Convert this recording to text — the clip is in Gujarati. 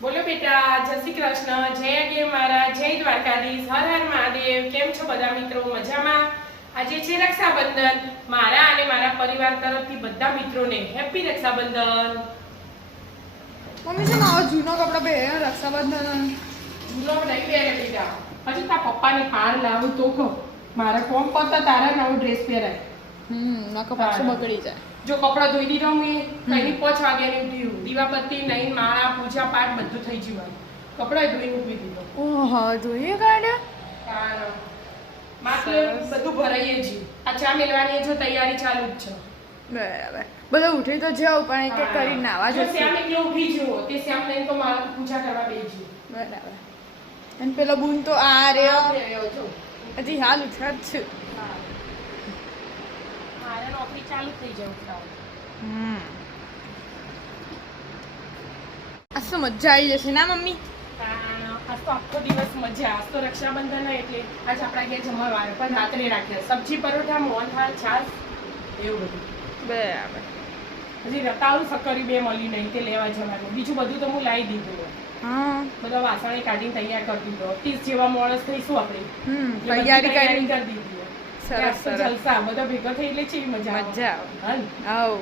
બોલો બેટા, જય શ્રી કૃષ્ણ, જય અગે મહારાજ, જય દ્વારકાધીશ, હર હર મહાદેવ. કેમ છો બધા મિત્રો? મજામાં? આજે છે રક્ષાબંધન. મારા અને મારા પરિવાર તરફથી બધા મિત્રોને હેપી રક્ષાબંધન. મમ્મી શું આવો જૂનો કપડા પહેરે રક્ષાબંધન જૂનો નહીં પહેરે બેટા, હજુ તારા પપ્પાને હાર લાવું તો કહો. મારા કોમ કરતા તારા નવો ડ્રેસ પહેરાય. નાકો પાછું બગડી જાય. જો કપડા ધોઈ દીધા મેં, કઈની 5 વાગ્યાની ઉઠ્યું, દીવાબત્તી નહીં, માળા, પૂજા પાઠ બધું થઈ ગયું. કપડા ધોઈ મૂકી દીધો. ઓહો જોઈએ કાઢ્યા માત્ર બધું ભરાઈએ છીએ. આ ચા મેલવાની જો તૈયારી ચાલુ જ છે. બરાબર બધા ઉઠી તો જાવ પણ એક એક કરી નાવા જો જશે. શ્યામ એકલો ઊભી જુઓ, તે શ્યામ લઈને તો મારે પૂજા કરવા બેસી. બરાબર અને પેલો બૂન તો આ રહ્યો જો હજી હાલ ઉઠ્યા જ છું. મારે નોકરી ચાલુ થઈ જાય. આ તો મજા આવી જશે ના મમ્મી? આજ તો આખો દિવસ મજા. આજ તો રક્ષાબંધન એટલે આજ આપણા ઘેર જમણવાર પણ રાત્રે રાખ્યા સબ્જી, પરોઠા, મોહનથાળ, છાશ એવું બધું. બરાબર હજી રતાળું સક્કરી બે મળી નહીં, તે લેવા જવાનું. બીજું બધું તો હું લાવી દીધું. હા બધા વાસણે કાઢીને તૈયાર કરી દીધો. 30 જેવા માણસ થઈશું આપણે. તૈયારી કરી કરી દીધી. સરસ સરસ જલસા બધા ભેગા થઈ એટલે છે મજા મજા આવે. આવ